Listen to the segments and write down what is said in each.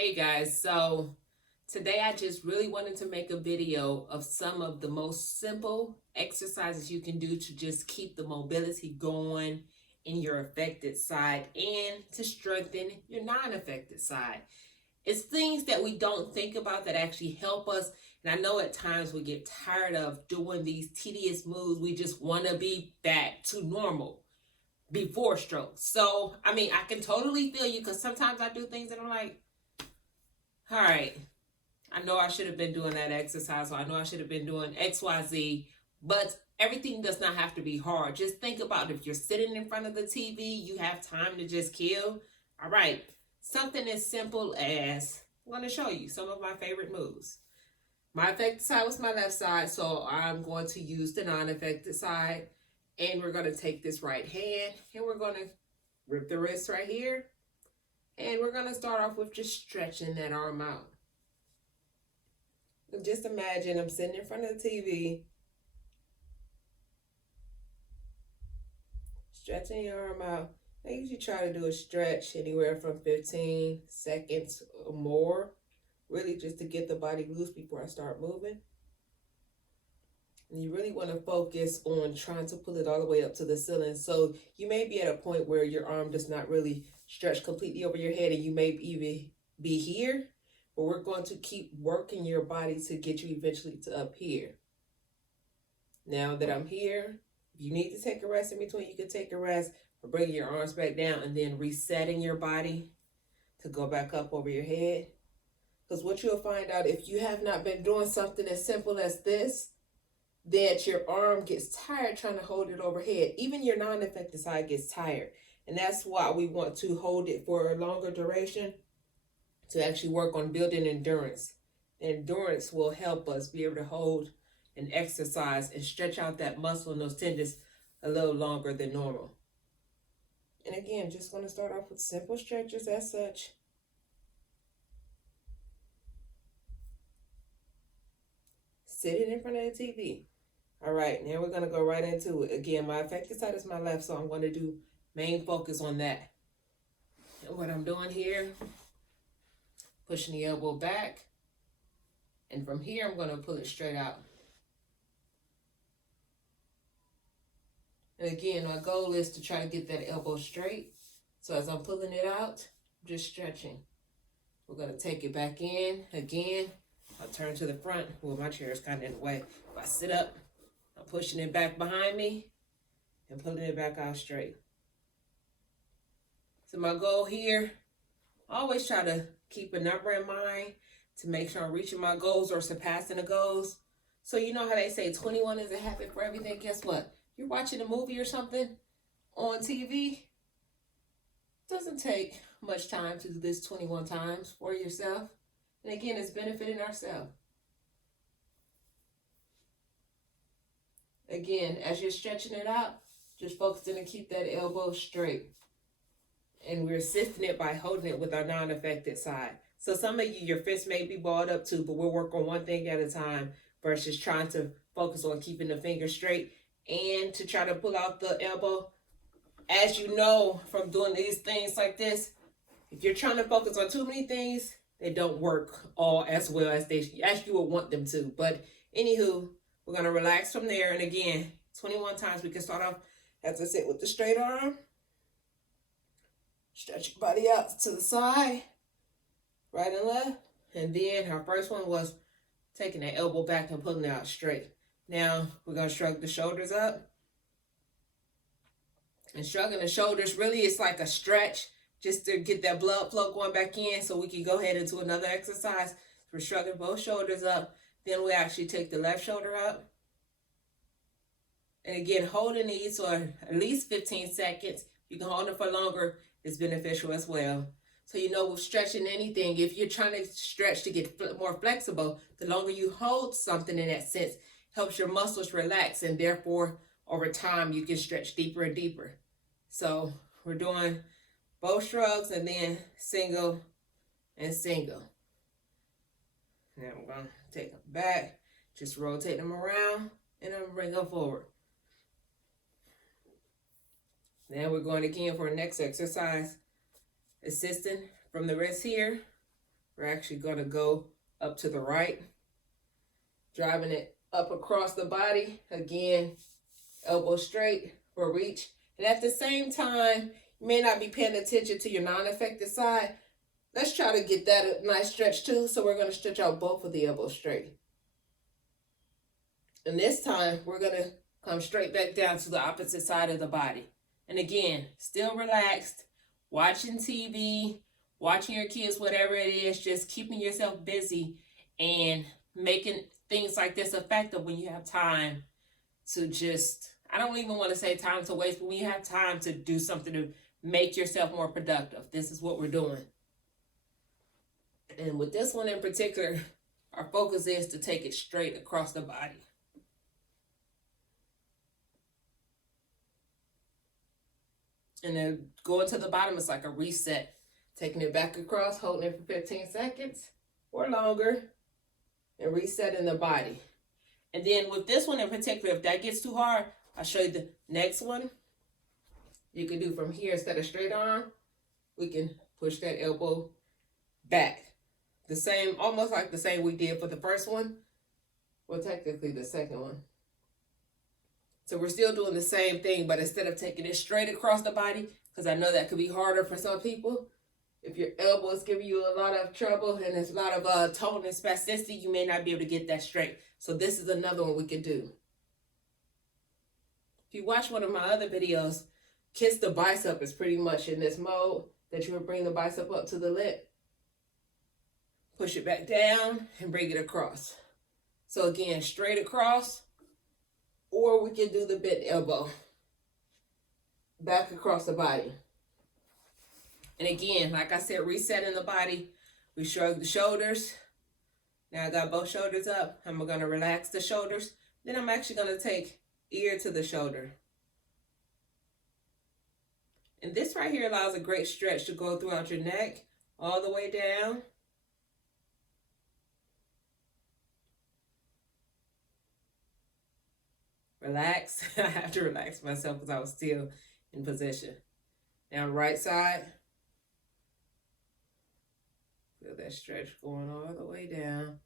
Hey guys, so today I just really wanted to make a video of some of the most simple exercises you can do to just keep the mobility going in your affected side and to strengthen your non-affected side. It's things that we don't think about that actually help us. And I know at times we get tired of doing these tedious moves. We just want to be back to normal before stroke. So, I can totally feel you because sometimes I do things that I'm like, all right, I know I should have been doing that exercise, or I know I should have been doing XYZ, but everything does not have to be hard. Just think about if you're sitting in front of the TV, you have time to just kill. All right, something as simple as I'm going to show you some of my favorite moves. My affected side was my left side, so I'm going to use the non-affected side. And we're going to take this right hand and we're going to rip the wrist right here. And we're going to start off with just stretching that arm out. Just imagine I'm sitting in front of the TV, stretching your arm out. I usually try to do a stretch anywhere from 15 seconds or more, really just to get the body loose before I start moving. And you really want to focus on trying to pull it all the way up to the ceiling. So you may be at a point where your arm does not really stretch completely over your head, and you may even be here. But we're going to keep working your body to get you eventually to up here. Now that I'm here, if you need to take a rest in between, you can take a rest, or bring your arms back down and then resetting your body to go back up over your head. Because what you'll find out, if you have not been doing something as simple as this, that your arm gets tired trying to hold it overhead. Even your non-affected side gets tired. And that's why we want to hold it for a longer duration, to actually work on building endurance. Endurance will help us be able to hold and exercise and stretch out that muscle and those tendons a little longer than normal. And again, just going to start off with simple stretches as such. Sitting in front of the TV. All right, now we're going to go right into it. Again, my affected side is my left, so I'm going to do main focus on that. And what I'm doing here, pushing the elbow back, and from here I'm going to pull it straight out. And again, my goal is to try to get that elbow straight. So as I'm pulling it out, I'm just stretching. We're going to take it back in. Again, I'll turn to the front. Well, my chair is kind of in the way. If I sit up, I'm pushing it back behind me and pulling it back out straight. So my goal here, I always try to keep a number in mind to make sure I'm reaching my goals or surpassing the goals. So you know how they say 21 is a habit for everything? Guess what? You're watching a movie or something on TV. It doesn't take much time to do this 21 times for yourself. And again, it's benefiting ourselves. Again, as you're stretching it out, just focusing to keep that elbow straight. And we're assisting it by holding it with our non-affected side. So some of you, your fists may be balled up too, but we'll work on one thing at a time versus trying to focus on keeping the finger straight and to try to pull out the elbow. As you know from doing these things like this, if you're trying to focus on too many things, they don't work all as well as you would want them to. But anywho, we're going to relax from there. And again, 21 times. We can start off, as I said, with the straight arm. Stretch your body out to the side, right and left. And then our first one was taking that elbow back and pulling it out straight. Now we're going to shrug the shoulders up. And shrugging the shoulders really is like a stretch just to get that blood flow going back in, so we can go ahead and do another exercise. We're shrugging both shoulders up. Then we actually take the left shoulder up. And again, holding these for at least 15 seconds. You can hold it for longer. It's beneficial as well. So you know, with stretching anything, if you're trying to stretch to get more flexible, the longer you hold something in that sense, helps your muscles relax, and therefore over time you can stretch deeper and deeper. So we're doing both shrugs and then single and single. Now I'm going to take them back, just rotate them around, and I'm going to bring them forward. Now we're going again for our next exercise. Assisting from the wrist here, We're actually going to go up to the right, driving it up across the body. Again, elbow straight for reach. And at the same time, you may not be paying attention to your non-affected side. Let's try to get that a nice stretch too. So we're going to stretch out both of the elbows straight. And this time, we're going to come straight back down to the opposite side of the body. And again, still relaxed, watching TV, watching your kids, whatever it is, just keeping yourself busy and making things like this effective when you have time to just, I don't even want to say time to waste, but when you have time to do something to make yourself more productive. This is what we're doing. And with this one in particular, our focus is to take it straight across the body. And then going to the bottom is like a reset. Taking it back across, holding it for 15 seconds or longer, and resetting the body. And then with this one in particular, if that gets too hard, I'll show you the next one. You can do from here instead of straight arm. We can push that elbow back. The same, almost like the same we did for the first one. Well, technically the second one. So we're still doing the same thing, but instead of taking it straight across the body, because I know that could be harder for some people. If your elbow is giving you a lot of trouble and there's a lot of tone and spasticity, you may not be able to get that straight. So this is another one we can do. If you watch one of my other videos, kiss the bicep is pretty much in this mode that you would bring the bicep up to the lip. Push it back down and bring it across. So again, straight across. Or we can do the bent elbow. Back across the body. And again, like I said, resetting the body. We shrug the shoulders. Now I got both shoulders up. I'm going to relax the shoulders. Then I'm actually going to take ear to the shoulder. And this right here allows a great stretch to go throughout your neck, all the way down. Relax. I have to relax myself because I was still in position. Now right side. Feel that stretch going all the way down.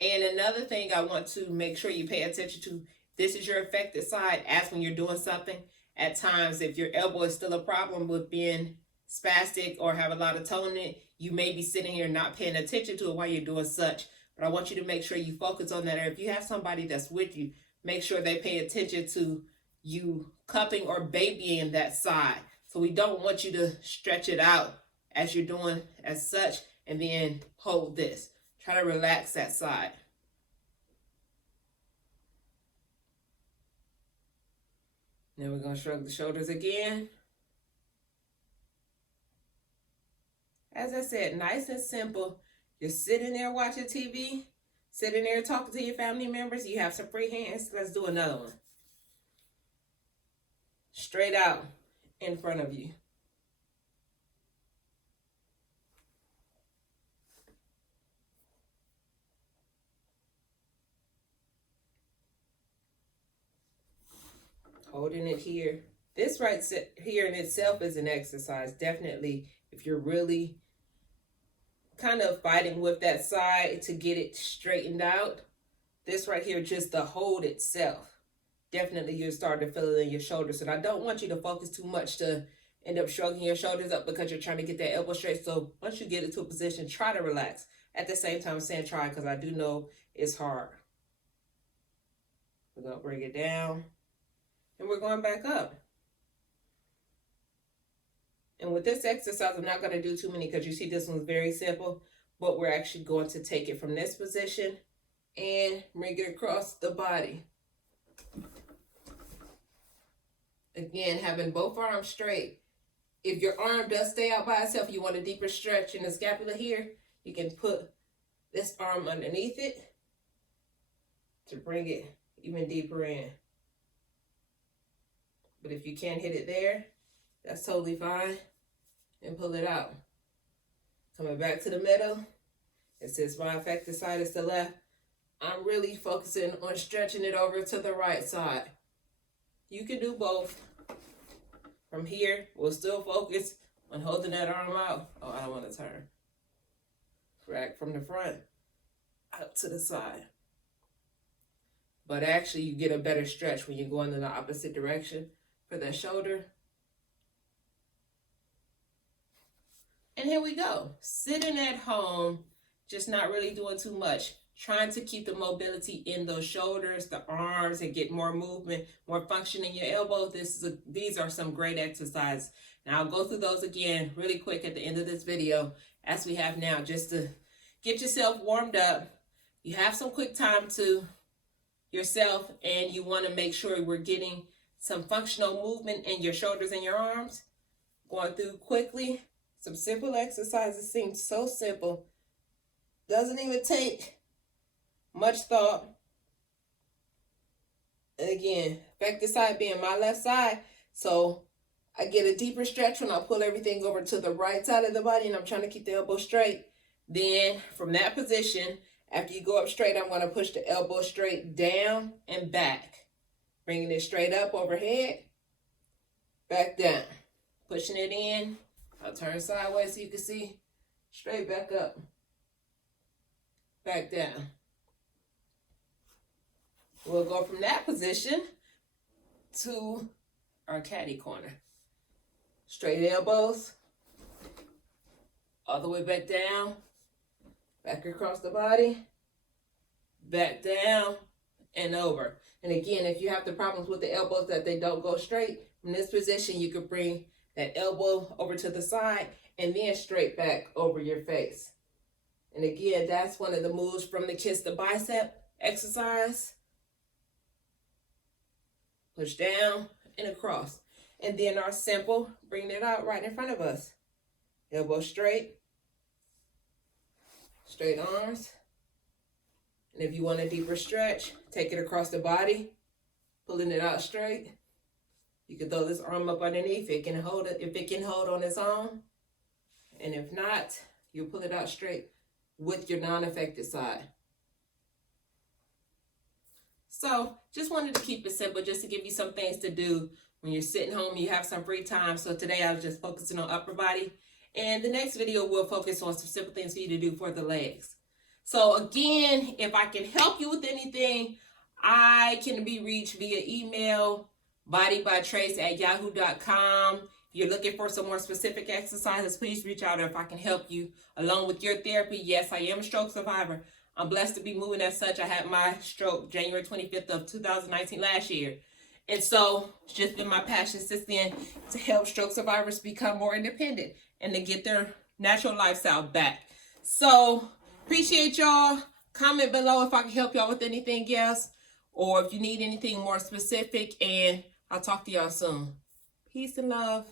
And another thing I want to make sure you pay attention to, this is your affected side. As when you're doing something, at times if your elbow is still a problem with being spastic or have a lot of tone in it, you may be sitting here not paying attention to it while you're doing such. But I want you to make sure you focus on that. Or if you have somebody that's with you, make sure they pay attention to you cupping or babying that side. So we don't want you to stretch it out as you're doing as such and then hold this. Try to relax that side. Then we're going to shrug the shoulders again. As I said, nice and simple. You're sitting there watching TV, sitting there talking to your family members. You have some free hands. Let's do another one. Straight out in front of you. Holding it here. This right here in itself is an exercise. Definitely, if you're really kind of fighting with that side to get it straightened out, this right here, just the hold itself, definitely you're starting to feel it in your shoulders. And I don't want you to focus too much to end up shrugging your shoulders up because you're trying to get that elbow straight. So once you get into a position, try to relax. At the same time, I'm saying try because I do know it's hard. We're going to bring it down and we're going back up. And with this exercise, I'm not going to do too many because you see this one's very simple, but we're actually going to take it from this position and bring it across the body. Again, having both arms straight. If your arm does stay out by itself, you want a deeper stretch in the scapula here, you can put this arm underneath it to bring it even deeper in. But if you can't hit it there, that's totally fine. And pull it out. Coming back to the middle. And since my affected side is the left, I'm really focusing on stretching it over to the right side. You can do both. From here, we'll still focus When holding that arm out, oh, I don't want to turn. Back from the front, out to the side. But actually, you get a better stretch when you're going in the opposite direction for that shoulder. And here we go. Sitting at home, just not really doing too much. Trying to keep the mobility in those shoulders, the arms, and get more movement, more function in your elbow. These are some great exercises. Now I'll go through those again really quick at the end of this video, as we have now, just to get yourself warmed up. You have some quick time to yourself, and you want to make sure we're getting some functional movement in your shoulders and your arms. Going through quickly, some simple exercises. Seem so simple. Doesn't even take much thought. And again, effective side being my left side. So I get a deeper stretch when I pull everything over to the right side of the body and I'm trying to keep the elbow straight. Then from that position, after you go up straight, I'm going to push the elbow straight down and back. Bringing it straight up overhead, back down. Pushing it in. I'll turn sideways so you can see. Straight back up. Back down. We'll go from that position to our caddy corner. Straight elbows. All the way back down. Back across the body. Back down and over. And again, if you have the problems with the elbows that they don't go straight, in this position you could bring that elbow over to the side and then straight back over your face. And again, that's one of the moves from the kiss the bicep exercise. Push down and across. And then our simple, bring it out right in front of us. Elbow straight. Straight arms. And if you want a deeper stretch, take it across the body, pulling it out straight. You can throw this arm up underneath. It can hold it if it can hold on its own. And if not, you'll pull it out straight with your non-affected side. So just wanted to keep it simple, just to give you some things to do when you're sitting home, you have some free time. So today I was just focusing on upper body. And the next video will focus on some simple things for you to do for the legs. So again, if I can help you with anything, I can be reached via email, bodybytrace@yahoo.com. If you're looking for some more specific exercises, please reach out if I can help you along with your therapy. Yes, I am a stroke survivor. I'm blessed to be moving as such. I had my stroke January 25th of 2019 last year. And so it's just been my passion since then to help stroke survivors become more independent and to get their natural lifestyle back. So appreciate y'all. Comment below if I can help y'all with anything else or if you need anything more specific, and I'll talk to y'all soon. Peace and love.